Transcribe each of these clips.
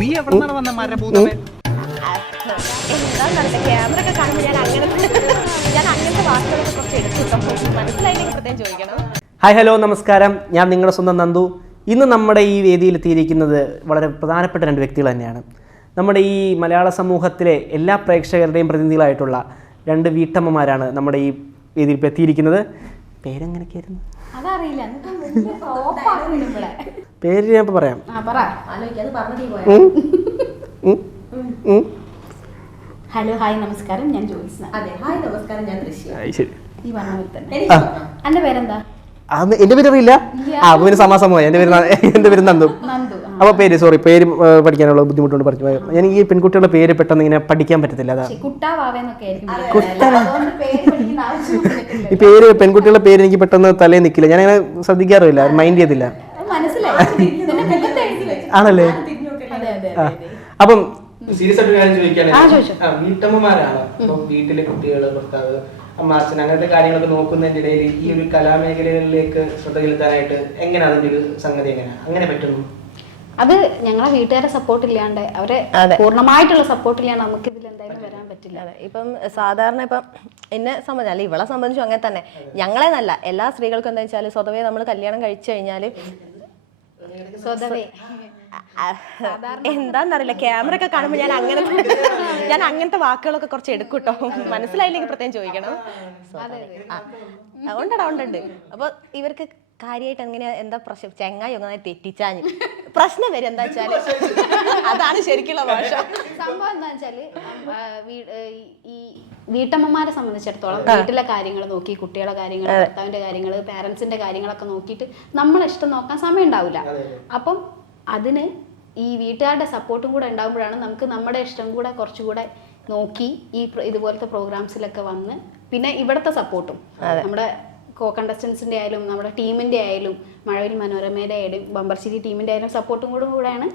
നീ എവിടെന്നാണ് വന്ന മരഭൂതമേ? എന്താണെന്നറിയില്ല, ക്യാമറ ഒക്കെ കാണുമ്പോൾ ഞാൻ അങ്ങനത്തെ വാക്കുകളൊക്കെ കുറച്ച് എടുത്തിട്ടോ, മനസ്സിലായില്ലെങ്കിൽ പ്രത്യേകം ചോദിക്കണം. ഹായ് ഹലോ നമസ്കാരം, ഞാൻ നിങ്ങളുടെ സ്വന്തം നന്ദു. ഇന്ന് നമ്മുടെ ഈ വേദിയിൽ എത്തിയിരിക്കുന്നത് വളരെ പ്രധാനപ്പെട്ട രണ്ട് വ്യക്തികൾ തന്നെയാണ്. നമ്മുടെ ഈ മലയാള സമൂഹത്തിലെ എല്ലാ പ്രേക്ഷകരുടെയും പ്രതിനിധികളായിട്ടുള്ള രണ്ട് വീട്ടമ്മമാരാണ് നമ്മുടെ ഈ വേദിയിൽ ഇപ്പോൾ എത്തിയിരിക്കുന്നത്. പേരെങ്ങനെയൊക്കെയായിരുന്നു? പേര് ഞാൻ ഇപ്പോൾ പറയാം. ഹലോ ഹായ് നമസ്കാരം, ഞാൻ ജോത്സ്ന. അതെ, ഹായ് നമസ്കാരം, ഞാൻ ദൃശ്യ. ശരി, ഈ പറഞ്ഞ പോലെ തന്നെ. എന്റെ പേരെന്താ? എൻ്റെ പേര് അറിയില്ല. പിന്നെ സമാസമോ എൻ്റെ പേര് നന്ദു. അപ്പോൾ പേര് പഠിക്കാനുള്ള ബുദ്ധിമുട്ടുണ്ട് പറഞ്ഞു. എനിക്ക് ഈ പെൺകുട്ടികളുടെ പേര് പെട്ടെന്ന് ഇങ്ങനെ പഠിക്കാൻ പറ്റത്തില്ല. അതാ ഈ പേര്, പെൺകുട്ടികളുടെ പേര് എനിക്ക് പെട്ടെന്ന് തലേ നിൽക്കില്ല. ഞാനങ്ങനെ ശ്രദ്ധിക്കാറില്ല, മൈൻഡ് ചെയ്തില്ല. ആണല്ലേ? അപ്പം സീരിയസ് ആയിട്ട് കാര്യം ചോദിക്കുകയാണെങ്കിൽ, വീട്ടമ്മമാരാണ് ഇപ്പം വീട്ടിലെ കുട്ടികൾ, ഭർത്താവ്, അമ്മ, അച്ഛൻ, അങ്ങനത്തെ കാര്യങ്ങളൊക്കെ നോക്കുന്നതിന്റെ ഇടയിൽ ഈ ഒരു കലാമേഖലകളിലേക്ക് ശ്രദ്ധ ചെലുത്താനായിട്ട് എങ്ങനെ അതിന്റെ ഒരു സംഗതി അങ്ങനെ പറ്റുന്നു? അത് ഞങ്ങളെ വീട്ടുകാരെ സപ്പോർട്ട് ഇല്ലാണ്ട്, അവരെ പൂർണ്ണമായിട്ടുള്ള സപ്പോർട്ട് ഇല്ലാണ്ട് നമുക്ക് ഇതിൽ എന്തായാലും വരാൻ പറ്റില്ല. അതെ, ഇപ്പം സാധാരണ ഇപ്പം എന്നെ സംബന്ധിച്ച്, അല്ല ഇവളെ സംബന്ധിച്ചും അങ്ങനെ തന്നെ, ഞങ്ങളെ നല്ല എല്ലാ സ്ത്രീകൾക്കും എന്താ വെച്ചാൽ സ്വതവേ നമ്മൾ കല്യാണം കഴിച്ചു കഴിഞ്ഞാൽ എന്താന്നറിയില്ല, ക്യാമറ ഒക്കെ കാണുമ്പോൾ ഞാൻ അങ്ങനത്തെ വാക്കുകളൊക്കെ കുറച്ച് എടുക്കൂട്ടോ, മനസ്സിലായില്ലെങ്കിൽ പ്രത്യേകം ചോദിക്കണം. ഉണ്ട്. അപ്പൊ ഇവർക്ക് കാര്യമായിട്ട് എങ്ങനെയാ, എന്താ പ്രശ്നം, ചെങ്ങായി ഒന്നായി തെറ്റിച്ചാഞ്ഞ് പ്രശ്നം വരും. എന്താ വെച്ചാല് അതാണ് ശരിക്കുള്ള ഭാഷ. സംഭവം എന്താ വെച്ചാല്, ഈ വീട്ടമ്മമാരെ സംബന്ധിച്ചിടത്തോളം വീട്ടിലെ കാര്യങ്ങൾ നോക്കി, കുട്ടികളുടെ കാര്യങ്ങൾ, ഭർത്താവിന്റെ കാര്യങ്ങൾ, പാരന്റ്സിന്റെ കാര്യങ്ങളൊക്കെ നോക്കിയിട്ട് നമ്മളെ ഇഷ്ടം നോക്കാൻ സമയം ഉണ്ടാവില്ല. അപ്പം അതിന് ഈ വീട്ടുകാരുടെ സപ്പോർട്ടും കൂടെ ഉണ്ടാകുമ്പോഴാണ് നമുക്ക് നമ്മുടെ ഇഷ്ടം കൂടെ കുറച്ചുകൂടെ നോക്കി ഈ ഇതുപോലത്തെ പ്രോഗ്രാംസിലൊക്കെ വന്ന്, പിന്നെ ഇവിടുത്തെ സപ്പോർട്ടും നമ്മുടെ കണ്ടസ്റ്റൻസിന്റെ ആയാലും നമ്മുടെ ടീമിന്റെ ആയാലും മഴവിൽ മനോരമയുടെ ആയാലും ബമ്പർശ്ശേരി ടീമിന്റെ ആയാലും സപ്പോർട്ടും കൂടെയാണ്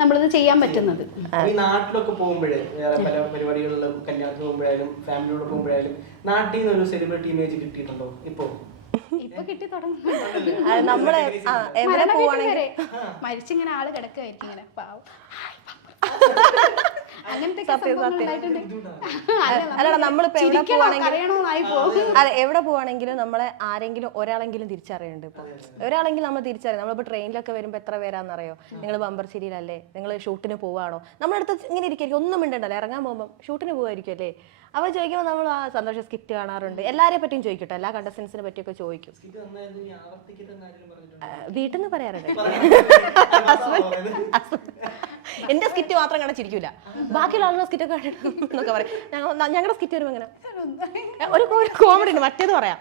നമ്മളിത് ചെയ്യാൻ പറ്റുന്നത്. ഈ നാട്ടിലൊക്കെ പോകുമ്പോഴേ, പല പരിപാടികളിലും കല്യാണത്തിന് പോകുമ്പോഴായാലും ഫാമിലിയോട് പോകുമ്പോഴായാലും നാട്ടിൽ നിന്ന് ഒരു സെലിബ്രിറ്റി ഇമേജ് കിട്ടിയിട്ടുണ്ടോ? ഇപ്പൊ കിട്ടി തുടങ്ങി. നമ്മളെ മരിച്ചിങ്ങനെ ആള് കിടക്കുമായിരിക്കും ഇങ്ങനെ, പാവം. അല്ലടാ, നമ്മളിപ്പോ എവിടെ പോവാണെങ്കിലും നമ്മളെ ആരെങ്കിലും ഒരാളെങ്കിലും തിരിച്ചറിയുന്നുണ്ട്. ഇപ്പൊ ഒരാളെങ്കിലും നമ്മൾ തിരിച്ചറിയാം. നമ്മളിപ്പോ ട്രെയിനിലൊക്കെ വരുമ്പോ എത്ര പേരാന്നറിയോ? നിങ്ങൾ ബമ്പർശ്ശേരിയിലല്ലേ, നിങ്ങൾ ഷൂട്ടിന് പോവാണോ? നമ്മളടുത്ത് ഇങ്ങനെ ഇരിക്കും, ഒന്നും മിണ്ടണ്ടല്ലോ, ഇറങ്ങാൻ പോകുമ്പോൾ ഷൂട്ടിന് പോവായിരിക്കും അല്ലേ. അവ ചോദിക്കുമ്പോൾ നമ്മൾ ആ സന്തോഷ സ്കിറ്റ് കാണാറുണ്ട്. എല്ലാരെ പറ്റിയും ചോദിക്കട്ടെ, എല്ലാ കണ്ടസ്റ്റൻസിനെ പറ്റിയൊക്കെ ചോദിക്കും. വീട്ടിൽ നിന്ന് പറയാറുണ്ട്. എന്റെ സ്കിറ്റ് മാത്രം കണച്ചിരിക്കൂല, ബാക്കിയുള്ള ആളുടെ സ്കിറ്റ് ഒക്കെ എന്നൊക്കെ പറയും. ഞങ്ങളുടെ സ്കിറ്റ് വരുമ്പോ ഇങ്ങനെ ഒരു കോമഡി ഉണ്ട്. മറ്റേത് പറയാം,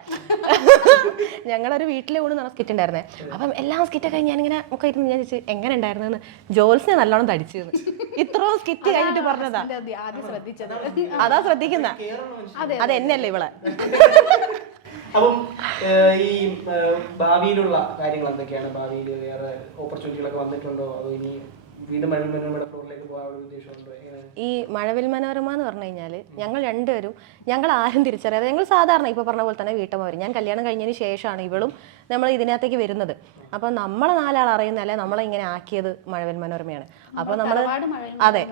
ഞങ്ങളുടെ ഒരു വീട്ടിലെ ഊണ് നടന്ന സ്കിറ്റ് ഉണ്ടായിരുന്നേ. അപ്പം എല്ലാം സ്കിറ്റൊക്കെ ഞാനിങ്ങനെ ഒക്കെ ഇരുന്ന് ഞാൻ ചോദിച്ചു എങ്ങനെ ഉണ്ടായിരുന്നെന്ന്. ജോൽസിനെ നല്ലോണം തടിച്ചിരുന്നു. ഇത്രയും സ്കിറ്റ് കഴിഞ്ഞിട്ട് പറഞ്ഞതാ. അതാ ശ്രദ്ധിക്കുന്ന, അത് എന്നെയല്ലേ ഇവളെ. അപ്പം ഈ ഭാവിയിലുള്ള കാര്യങ്ങൾ എന്തൊക്കെയാണ്? ഭാവിയിൽ വേറെ ഓപ്പർച്യൂണിറ്റികളൊക്കെ വന്നിട്ടുണ്ടോ? അതോ ഇനി വീണ്ടും മഴവിൽ മനോരമയുടെ ഫ്ലോറിലേക്ക് പോകാനുള്ള ഉദ്ദേശമുണ്ടോ? ഈ മഴവിൽ മനോരമ എന്ന് പറഞ്ഞു കഴിഞ്ഞാൽ ഞങ്ങൾ രണ്ടുപേരും, ഞങ്ങൾ ആരും തിരിച്ചറിയാതെ, ഞങ്ങൾ സാധാരണ ഇപ്പോൾ പറഞ്ഞ പോലെ തന്നെ വീട്ടമ്മ. ഞാൻ കല്യാണം കഴിഞ്ഞതിന് ശേഷമാണ് ഇവളും നമ്മൾ ഇതിനകത്തേക്ക് വരുന്നത്. അപ്പം നമ്മളെ നാലാൾ അറിയുന്നല്ലേ നമ്മളെ ഇങ്ങനെ ആക്കിയത് മഴവിൽ മനോരമയാണ്. അപ്പോൾ നമ്മൾ അതെ,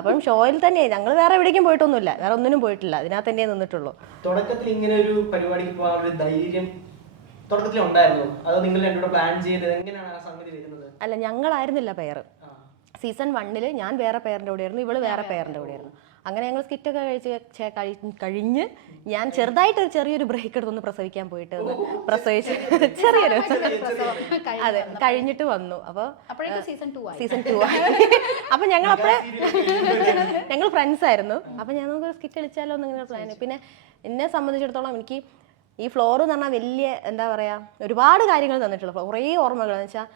അപ്പം ഷോയിൽ തന്നെ ഞങ്ങൾ വേറെ എവിടേക്കും പോയിട്ടൊന്നുമില്ല, വേറെ ഒന്നിനും പോയിട്ടില്ല, ഇതിനകത്ത് തന്നെ നിന്നിട്ടുള്ളൂ. തുടക്കത്തിൽ ഇങ്ങനെ ഒരു പരിപാടിക്ക് പോകാനുള്ള ധൈര്യം തുടക്കത്തിൽ ഉണ്ടായിരുന്നു? അതോ നിങ്ങൾ രണ്ടുകൂടെ പ്ലാൻ ചെയ്തത് എങ്ങനെയാണ് ആ സംഗതി വരുന്നത്? അല്ല, ഞങ്ങളായിരുന്നില്ല പേര്. സീസൺ 1 ഞാൻ വേറെ പേരിൻ്റെ കൂടെയായിരുന്നു, ഇവള് വേറെ പേരിൻ്റെ കൂടെയായിരുന്നു. അങ്ങനെ ഞങ്ങൾ സ്കിറ്റൊക്കെ കഴിഞ്ഞ് ഞാൻ ചെറിയൊരു ബ്രേക്ക് എടുത്തൊന്ന് പ്രസവിക്കാൻ പോയിട്ട് പ്രസവിച്ച് ചെറിയൊരു അതെ കഴിഞ്ഞിട്ട് വന്നു. അപ്പോൾ സീസൺ 2 അപ്പൊ ഞങ്ങൾ ഫ്രണ്ട്സ് ആയിരുന്നു. അപ്പൊ ഞാൻ നമുക്ക് സ്കിറ്റ് കളിച്ചാലോ എന്നിങ്ങനെ പ്ലാൻ. പിന്നെ എന്നെ സംബന്ധിച്ചിടത്തോളം എനിക്ക് ഈ ഫ്ലോർ എന്ന് പറഞ്ഞാൽ വലിയ എന്താ പറയാ, ഒരുപാട് കാര്യങ്ങൾ തന്നിട്ടുള്ള കുറേ ഓർമ്മകൾ. എന്ന് വെച്ചാൽ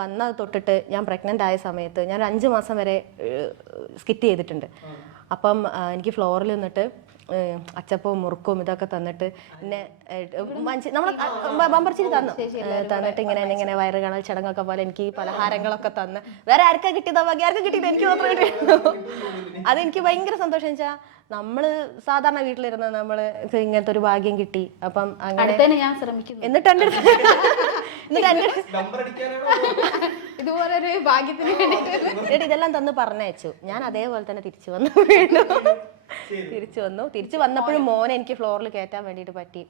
വന്ന തൊട്ടിട്ട് ഞാൻ പ്രഗ്നൻ്റ് ആയ സമയത്ത് ഞാൻ 5 മാസം വരെ സ്കിറ്റ് ചെയ്തിട്ടുണ്ട്. അപ്പം എനിക്ക് ഫ്ലോറിൽ നിന്നിട്ട് അച്ചപ്പവും മുറുക്കും ഇതൊക്കെ തന്നിട്ട് പിന്നെ നമ്മൾ ബമ്പർശ്ശേരി തന്നിട്ട് ഇങ്ങനെ വയറ് കാണൽ ചടങ്ങൊക്കെ പോലെ എനിക്ക് ഈ പലഹാരങ്ങളൊക്കെ തന്ന്, വേറെ ആർക്കാ കിട്ടിയതാ, ബാക്കി ആർക്കും കിട്ടിയത് എനിക്ക് മാത്രമേ കിട്ടിയുള്ളൂ. അതെനിക്ക് ഭയങ്കര സന്തോഷം. വെച്ചാൽ നമ്മള് സാധാരണ വീട്ടിലിരുന്ന് നമ്മള് ഇങ്ങനത്തെ ഒരു ഭാഗ്യം കിട്ടി. അപ്പം അങ്ങനെ ഞാൻ ശ്രമിക്കുന്നു. എന്നിട്ട് ഇതുപോലെ ഒരു ഭാഗ്യത്തിന് വേണ്ടിട്ട് എന്നിട്ട് ഇതെല്ലാം തന്ന് പറഞ്ഞയച്ചു. ഞാൻ അതേപോലെ തന്നെ തിരിച്ചു വന്നു. തിരിച്ചു വന്നപ്പോഴും മോനെ എനിക്ക് ഫ്ലോറിൽ കയറ്റാൻ വേണ്ടിയിട്ട് പറ്റി.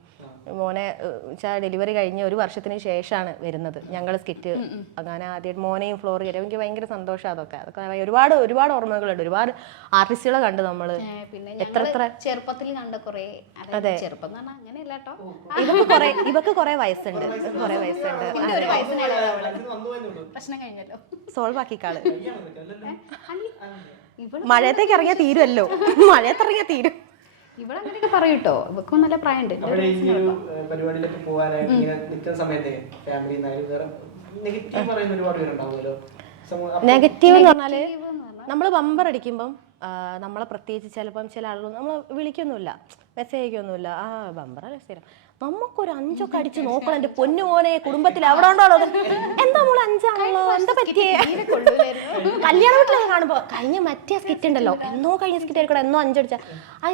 മോനെ ഡെലിവറി കഴിഞ്ഞ് 1 വർഷത്തിന് ശേഷമാണ് വരുന്നത് ഞങ്ങൾ സ്കിറ്റ്. അങ്ങനെ ആദ്യം മോനെയും ഫ്ലോർ കയറി. എനിക്ക് ഭയങ്കര സന്തോഷം. അതൊക്കെ ഒരുപാട് ഓർമ്മകളുണ്ട്. ഒരുപാട് ആർട്ടിസ്റ്റുകളെ കണ്ട് നമ്മള്. പിന്നെ എത്ര ചെറുപ്പത്തിൽ കണ്ട കുറെ, ചെറുപ്പം എന്ന് പറഞ്ഞാൽ അങ്ങനെയല്ല കേട്ടോ, ഇവക്ക് കുറെ വയസ്സുണ്ട്. ഒരു വയസ്സിനാണ് പ്രശ്നം കഴിഞ്ഞല്ലോ, സോൾവ് ആക്കിക്കാള്. മഴയത്തേക്ക് ഇറങ്ങിയാൽ തീരുമല്ലോ. മഴയത്തിറങ്ങിയാൽ തീരും. ഇവിടെ അങ്ങനെയൊക്കെ പറയൂട്ടോ. ഇവക്കും നല്ല പ്രായമുണ്ട്. പരിപാടിയിലൊക്കെ പോകാനായിട്ട് ഇങ്ങനെ നിൽക്കുന്ന സമയത്തെ ഫാമിലി നെഗറ്റീവ് പറയുന്ന ഒരുപാട് പേരുണ്ടാവുമല്ലോ. നെഗറ്റീവ് എന്ന് പറഞ്ഞാല് നമ്മൾ ബമ്പർ അടിക്കുമ്പം നമ്മളെ പ്രത്യേകിച്ച് ചിലപ്പം ചില ആളുകൾ നമ്മൾ വിളിക്കൊന്നുമില്ല, മെസ്സേജ് അയക്കൊന്നുമില്ല. ബമ്പറല്ലേ സ്ഥിരം. നമുക്കൊരു 5 ഒക്കെ അടിച്ച് നോക്കണം. എന്റെ പൊന്നു മോനെ, കുടുംബത്തിൽ അവിടെ ഉണ്ടോ എന്താ മോള് 5 ആണല്ലോ, എന്താ പറ്റിയേ? കല്യാണ വീട്ടിലൊക്കെ കാണുമ്പോ കഴിഞ്ഞ മറ്റേ സ്കിറ്റ് ഉണ്ടല്ലോ, കഴിഞ്ഞ സ്കിറ്റ് ആയിരിക്കണം, 5 അടിച്ചാ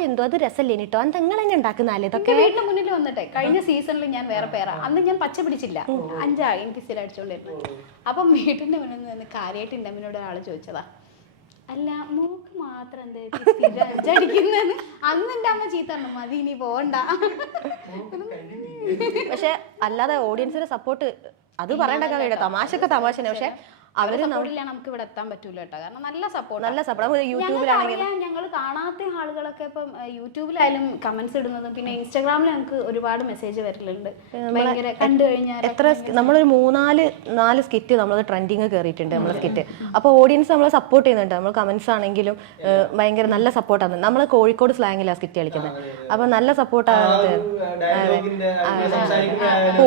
എന്തോ അത് രസമല്ലേ കേട്ടോ, അത് നിങ്ങൾ തന്നെ ഉണ്ടാക്കുന്നല്ലേ ഇതൊക്കെ. വീട്ടിന് മുന്നിൽ വന്നിട്ടെ കഴിഞ്ഞ സീസണിൽ ഞാൻ വേറെ പേരാ, അന്ന് ഞാൻ പച്ച പിടിച്ചില്ല, 5 എനിക്ക് സ്ഥിരം അടിച്ചോണ്ടിരുന്നു. അപ്പം വീട്ടിന്റെ മുന്നിൽ നിന്ന് കാര്യമായിട്ട് എൻ്റെ അമ്മയോട് ഒരാൾ ചോദിച്ചതാ, അല്ല മൂക്ക് മാത്രം എന്താ അടിക്കുന്നതെന്ന്. അന്ന് എൻ്റെ അമ്മ ചീത്ത പറഞ്ഞു, മതി ഇനി പോകണ്ട. പക്ഷെ അല്ലാതെ ഓഡിയൻസിന്റെ സപ്പോർട്ട് അത് പറയേണ്ട കാര്യമില്ല. തമാശ പക്ഷെ അവര് നമുക്ക് ഇവിടെ എത്താൻ പറ്റൂല കേട്ടോ, കാരണം നല്ല സപ്പോർട്ട്. യൂട്യൂബിലാണെങ്കിൽ ഞങ്ങൾ കാണാത്ത ആളുകളൊക്കെ ഇപ്പം യൂട്യൂബിലായാലും കമന്റ്സ് ഇടുന്നതും പിന്നെ ഇൻസ്റ്റാഗ്രാമിൽ ഞങ്ങൾക്ക് ഒരുപാട് മെസ്സേജ് വരലുണ്ട്. ഭയങ്കര കണ്ടു കഴിഞ്ഞാൽ നമ്മളൊരു 3-4 സ്കിറ്റ് നമ്മൾ ട്രെൻഡിങ് കയറിയിട്ടുണ്ട് നമ്മളെ സ്കിറ്റ്. അപ്പോൾ ഓഡിയൻസ് നമ്മളെ സപ്പോർട്ട് ചെയ്യുന്നുണ്ട്. നമ്മൾ കമന്റ്സ് ആണെങ്കിലും ഭയങ്കര നല്ല സപ്പോർട്ടാണ്. നമ്മൾ കോഴിക്കോട് സ്ലാങ്ങിലാണ് സ്കിറ്റ് കളിക്കുന്നത്. അപ്പൊ നല്ല സപ്പോർട്ടാണ്.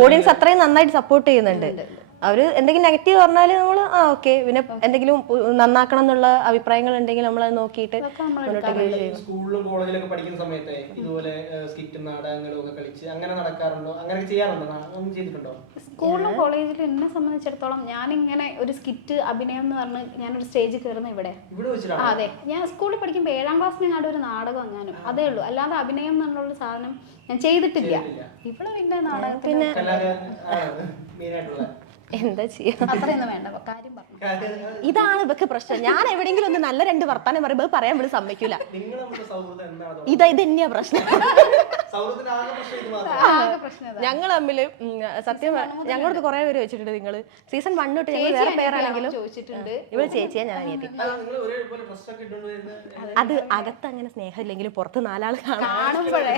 ഓഡിയൻസ് അത്രയും നന്നായിട്ട് സപ്പോർട്ട് ചെയ്യുന്നുണ്ട്. അവര് എന്തെങ്കിലും നെഗറ്റീവ് പറഞ്ഞാല് നമ്മള് ഓക്കെ, പിന്നെ എന്തെങ്കിലും നന്നാക്കണം എന്നുള്ള അഭിപ്രായങ്ങൾ ഉണ്ടെങ്കിൽ നമ്മൾ അത് നോക്കിയിട്ട് സ്കൂളിലും കോളേജിലൊക്കെ പഠിക്കുന്ന സമയത്ത് ഇതുപോലെ സ്കിറ്റും നാടകങ്ങളും ഒക്കെ കളിച്ച് അങ്ങനെ നടക്കാറുണ്ടോ? അങ്ങനെ ചെയ്യാറുണ്ടോ? ഒന്നും ചെയ്തിട്ടുണ്ടോ? സ്കൂളിലും കോളേജിലും എന്നെ സംബന്ധിച്ചിടത്തോളം ഞാനിങ്ങനെ ഒരു സ്കിറ്റ് അഭിനയം എന്ന് പറഞ്ഞ് ഞാനൊരു സ്റ്റേജിൽ കയറുന്ന ഇവിടെ. അതെ, ഞാൻ സ്കൂളിൽ പഠിക്കുമ്പോൾ 7ാം ക്ലാസ്സിനെങ്ങാണ്ട് ഒരു നാടകം എങ്ങാനും, അതേ ഉള്ളൂ. അല്ലാതെ അഭിനയം എന്നുള്ള സാധനം ഞാൻ ചെയ്തിട്ടില്ല. ഇവിടെ പിന്നെ നാടകം പിന്നെ എന്താ ചെയ്യാ, അത്രയൊന്നും വേണ്ട, കാര്യം പറഞ്ഞു. ഇതാണ് ഇവക്ക് പ്രശ്നം. ഞാൻ എവിടെയെങ്കിലും ഒന്ന് നല്ല 2 വർത്താനം പറയുമ്പോൾ പറയാൻ വേണ്ടി സമ്മതിക്കൂല. ഇത് തന്നെയാ പ്രശ്നം. ഞങ്ങൾ തമ്മില് സത്യം ഞങ്ങളോട് കുറെ പേര് ചോദിച്ചിട്ടുണ്ട്, നിങ്ങള് സീസൺ 1 തൊട്ട് ഞങ്ങൾ വേറെ പേരാണെങ്കിലും ചോദിച്ചിട്ടുണ്ട്. ഇവിടെ ചേച്ചിയാ, ഞാൻ അനിയത്തി. അത് അകത്ത് അങ്ങനെ സ്നേഹം ഇല്ലെങ്കിലും പുറത്ത് 4 ആൾ കാണുമ്പോഴേ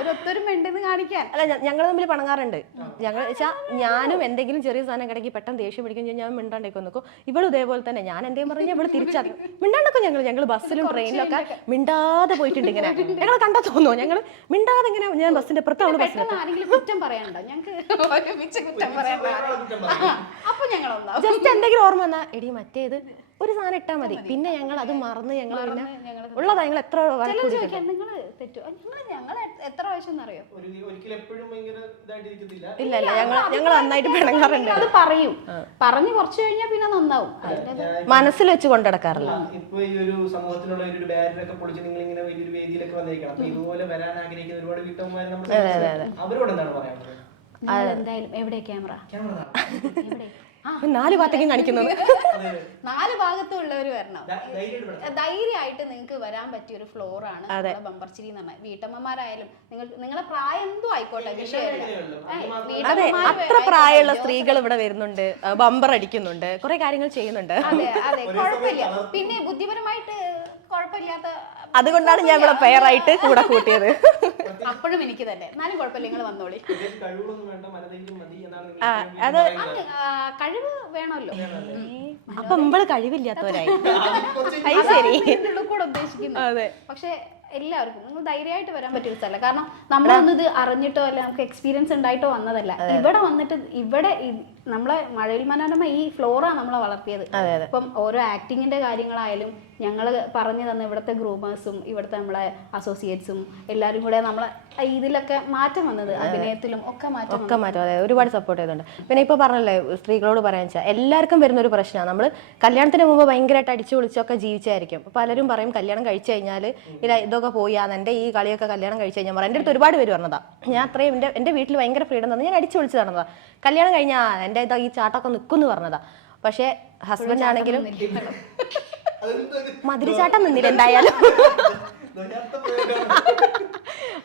ഒരു ഒത്തൊരുമ ഉണ്ടെന്ന് കാണിക്കാൻ. അല്ല, ഞങ്ങൾ തമ്മിൽ പണങ്ങാറുണ്ട്. ഞങ്ങൾ വെച്ചാൽ ഞാനും എന്തെങ്കിലും ചെറിയ സാധനം കിടക്കി പെട്ടെന്ന് ദേഷ്യം പിടിക്കും, ഞാൻ മിണ്ടാണ്ടേക്ക് നോക്കും. ഇവളും ഇതേപോലെ തന്നെ. ഞാൻ എന്തേലും പറഞ്ഞാൽ ഇവള് തിരിച്ചറിയും. മിണ്ടാണ്ടൊക്കെ ഞങ്ങൾ ബസ്സിലും ട്രെയിനിലൊക്കെ മിണ്ടാതെ പോയിട്ടുണ്ട്. ഇങ്ങനെ ഞങ്ങൾ കണ്ടാ തോന്നുമോ, ഞങ്ങൾ മിണ്ടാതെ ഇങ്ങനെ, ഞാൻ ബസ്സിന്റെ അപ്പുറത്ത് അവള് ആരെങ്കിലും കുറ്റം പറയാനുണ്ടോ? ഞങ്ങൾക്ക് കുറ്റം പറയാൻ അപ്പൊ ഞങ്ങൾ ജസ്റ്റ് എന്തെങ്കിലും ഓർമ്മ വന്നാ എടി മറ്റേത് ഒരു സാധനം ഇട്ടാ മതി. പിന്നെ ഞങ്ങൾ അത് മറന്ന് ഞങ്ങൾ പിന്നെ ഉള്ളതാ ഞങ്ങൾ എത്ര എത്ര പ്രാവശ്യം അറിയോ? ഇല്ല ഞങ്ങൾ നന്നായിട്ട് പിണങ്ങാറുണ്ട്. അത് പറയും, പറഞ്ഞു കുറച്ച് കഴിഞ്ഞാൽ പിന്നെ നന്നാവും. മനസ്സിൽ വെച്ച് കൊണ്ടുനടക്കാറില്ല. ഇപ്പൊ ഈ ഒരു സമൂഹത്തിനുള്ള ഒരു ബാരിയറൊക്കെ പൊളിച്ച് നിങ്ങൾ ഇങ്ങനെ വലിയൊരു വേദിയിലൊക്കെ വന്നിരിക്കണം. അപ്പൊ ഇതുപോലെ വരാൻ ആഗ്രഹിക്കുന്ന ഒരുപാട് വീട്ടമ്മമാര്, അവരോട് എന്താണ് പറയാനുള്ളത്? എന്തായാലും എവിടെ ക്യാമറ? എവിടെ 4 ഭാഗത്തേക്കും കാണിക്കുന്നത്? 4 ഭാഗത്തും ഉള്ളവർ വരണം. ധൈര്യമായിട്ട് നിങ്ങൾക്ക് വരാൻ പറ്റിയ ഒരു ഫ്ലോർ ആണ് ബമ്പർച്ചിരി എന്ന് പറഞ്ഞാൽ. വീട്ടമ്മമാരായാലും നിങ്ങളെ പ്രായം എന്തോ ആയിക്കോട്ടെ, വിഷയമില്ല. അതെ, അത്ര പ്രായമുള്ള സ്ത്രീകൾ ഇവിടെ വരുന്നുണ്ട്, ബമ്പർ അടിക്കുന്നുണ്ട്, കുറെ കാര്യങ്ങൾ ചെയ്യുന്നുണ്ട്. അതെ അതെ, കുഴപ്പമില്ല. പിന്നെ ബുദ്ധിപരമായിട്ട് കുഴപ്പമില്ലാത്ത, അതുകൊണ്ടാണ് ഞാൻ ഇവിടെ പെയറായിട്ട് കൂടെ കൂട്ടിയത്. അപ്പോഴും എനിക്ക് തന്നെ. എന്നാലും കുഴപ്പമില്ല, നിങ്ങൾ വന്നോളി. അത് കഴിവ് വേണമല്ലോ. അപ്പൊ നമ്മള് കഴിവില്ലാത്തവരായി. ശരി, കൂടെ ഉദ്ദേശിക്കുന്നു. അതെ, പക്ഷെ എല്ലാവർക്കും നിങ്ങൾ ധൈര്യമായിട്ട് വരാൻ പറ്റിയ സ്ഥലം. കാരണം നമ്മളൊന്നും ഇത് അറിഞ്ഞിട്ടോ അല്ല നമുക്ക് എക്സ്പീരിയൻസ് ഉണ്ടായിട്ടോ വന്നതല്ല. ഇവിടെ വന്നിട്ട് ഇവിടെ നമ്മളെ മഴവിൽ മനോരമ ഈ ഫ്ലോറാണ് നമ്മളെ വളർത്തിയത്. ഇപ്പം ഓരോ ആക്ടിങ്ങിന്റെ കാര്യങ്ങളായാലും ഞങ്ങൾ പറഞ്ഞു തന്ന ഇവിടുത്തെ ഗ്രൂമേഴ്സും ഇവിടുത്തെ നമ്മളെ അസോസിയേറ്റ്സും എല്ലാവരും കൂടെ നമ്മളെ ഇതിലൊക്കെ മാറ്റം വന്നത്, അഭിനയത്തിലും ഒക്കെ മാറ്റം. അതെ, ഒരുപാട് സപ്പോർട്ട് ചെയ്തിട്ടുണ്ട്. പിന്നെ ഇപ്പൊ പറഞ്ഞല്ലേ, സ്ത്രീകളോട് പറയാൻ വെച്ചാൽ എല്ലാവർക്കും വരുന്ന ഒരു പ്രശ്നമാണ്. നമ്മൾ കല്യാണത്തിന് മുമ്പ് ഭയങ്കരമായിട്ട് അടിച്ചു പൊളിച്ചൊക്കെ ജീവിച്ചായിരിക്കും. പലരും പറയും കല്യാണം കഴിച്ചു കഴിഞ്ഞാൽ ഇതൊക്കെ സ്കൂളിലൊക്കെ പോയാന്ന് എൻ്റെ ഈ കളിയൊക്കെ കല്യാണം കഴിച്ച് കഴിഞ്ഞാൽ പറയാം. എൻ്റെ അടുത്ത് ഒരുപാട് പേര് പറഞ്ഞതാ. ഞാൻ അത്രയും എൻ്റെ വീട്ടിൽ ഭയങ്കര ഫ്രീഡം തന്നെ, ഞാൻ അടിച്ചു വിളിച്ച് നടന്നതാ. കല്യാണം കഴിഞ്ഞാൽ എൻ്റെ ഇതാ ഈ ചാട്ടമൊക്കെ നിൽക്കുമെന്ന് പറഞ്ഞതാ. പക്ഷേ ഹസ്ബൻഡ് ആണെങ്കിലും മധുരചാട്ടം നിന്നില്ല എന്തായാലും.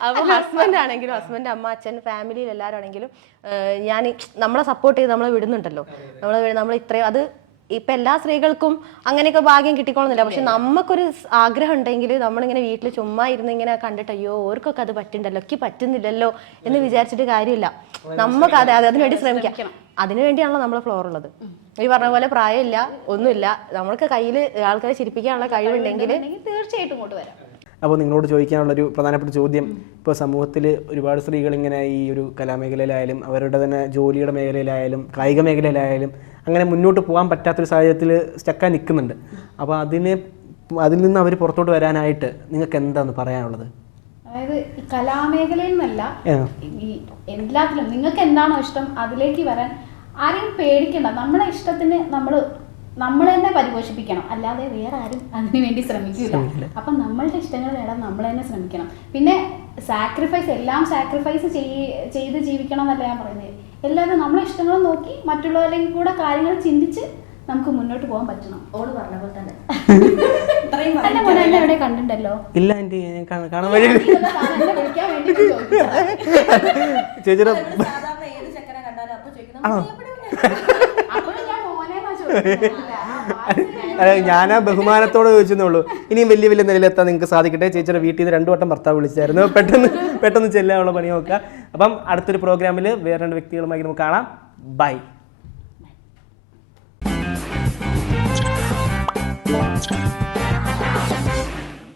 അപ്പോൾ ഹസ്ബൻഡ് ആണെങ്കിലും ഹസ്ബൻഡ് അമ്മ അച്ഛൻ ഫാമിലിയിൽ എല്ലാവരും ആണെങ്കിലും ഞാൻ നമ്മളെ സപ്പോർട്ട് ചെയ്ത് നമ്മളെ വിടുന്നുണ്ടല്ലോ. നമ്മൾ ഇത്രയും അത് ഇപ്പം എല്ലാ സ്ത്രീകൾക്കും അങ്ങനെയൊക്കെ ഭാഗ്യം കിട്ടിക്കോളുന്നില്ല. പക്ഷെ നമുക്കൊരു ആഗ്രഹം ഉണ്ടെങ്കിൽ നമ്മളിങ്ങനെ വീട്ടിൽ ചുമ്മാ ഇരുന്ന് ഇങ്ങനെ കണ്ടിട്ട് അയ്യോ ഓർക്കൊക്കെ അത് പറ്റുന്നുണ്ടല്ലോ, എനിക്ക് പറ്റുന്നില്ലല്ലോ എന്ന് വിചാരിച്ചിട്ട് കാര്യമില്ല. നമുക്ക് അതിനുവേണ്ടി ശ്രമിക്കാം. അതിനുവേണ്ടിയാണല്ലോ നമ്മളെ ഫ്ലോർ ഉള്ളത്. ഈ പറഞ്ഞ പോലെ പ്രായമില്ല, ഒന്നുമില്ല, നമ്മൾക്ക് കയ്യിൽ ആൾക്കാരെ ചിരിപ്പിക്കാനുള്ള കഴിവുണ്ടെങ്കിൽ തീർച്ചയായിട്ടും ഇങ്ങോട്ട് വരാം. അപ്പോൾ നിങ്ങളോട് ചോദിക്കാനുള്ളൊരു പ്രധാനപ്പെട്ട ചോദ്യം, ഇപ്പോൾ സമൂഹത്തിൽ ഒരുപാട് സ്ത്രീകൾ ഇങ്ങനെ ഈ ഒരു കലാമേഖലയിലായാലും അവരുടെ തന്നെ ജോലിയുടെ മേഖലയിലായാലും കായിക മേഖലയിലായാലും അങ്ങനെ മുന്നോട്ട് പോകാൻ പറ്റാത്തൊരു സാഹചര്യത്തിൽ സ്റ്റക്കായി നിൽക്കുന്നുണ്ട്. അപ്പോൾ അതിൽ നിന്ന് അവർ പുറത്തോട്ട് വരാനായിട്ട് നിങ്ങൾക്ക് എന്താണ് പറയാനുള്ളത്? അതായത് ഈ കലാമേഖലയിൽ നിന്നല്ല, ഈ എല്ലാത്തിലും നിങ്ങൾക്ക് എന്താണോ ഇഷ്ടം അതിലേക്ക് വരാൻ ആരെയും പേടിക്കണ്ട. നമ്മളെ ഇഷ്ടത്തിന് നമ്മൾ തന്നെ പരിപോഷിപ്പിക്കണം, അല്ലാതെ വേറെ ആരും അതിനു വേണ്ടി ശ്രമിക്കില്ല. അപ്പം നമ്മളുടെ ഇഷ്ടങ്ങൾ നേടാൻ നമ്മൾ തന്നെ ശ്രമിക്കണം. പിന്നെ സാക്രിഫൈസ് എല്ലാം സാക്രിഫൈസ് ചെയ്ത് ജീവിക്കണം എന്നല്ല ഞാൻ പറയുന്നത്. എല്ലാവരും നമ്മളെ ഇഷ്ടങ്ങൾ നോക്കി മറ്റുള്ളവരിലേക്ക് കൂടെ കാര്യങ്ങൾ ചിന്തിച്ച് നമുക്ക് മുന്നോട്ട് പോകാൻ പറ്റണം. ഓള് പറഞ്ഞ പോലെ തന്നെ എന്റെ മോനെ എന്നെ എവിടെ കണ്ടിട്ടുണ്ടല്ലോ? ഇല്ല ആൻറ്റി, കാണാൻ വഴി വിളിക്കാൻ വേണ്ടി ചേച്ചിയുടെ ഞാൻ ആ ബഹുമാനത്തോടെ ചോദിച്ചെന്നേ ഉള്ളൂ. ഇനിയും വലിയ വലിയ നിലയിലെത്താൻ നിങ്ങൾക്ക് സാധിക്കട്ടെ. ചേച്ചിയുടെ വീട്ടിൽ നിന്ന് 2 വട്ടം ഭർത്താവ് വിളിച്ചായിരുന്നു. പെട്ടെന്ന് ചെല്ലാനുള്ള പണി നോക്കുക. അപ്പം അടുത്തൊരു പ്രോഗ്രാമിൽ വേറെ 2 വ്യക്തികളുമായി നമുക്ക് കാണാം. ബൈ.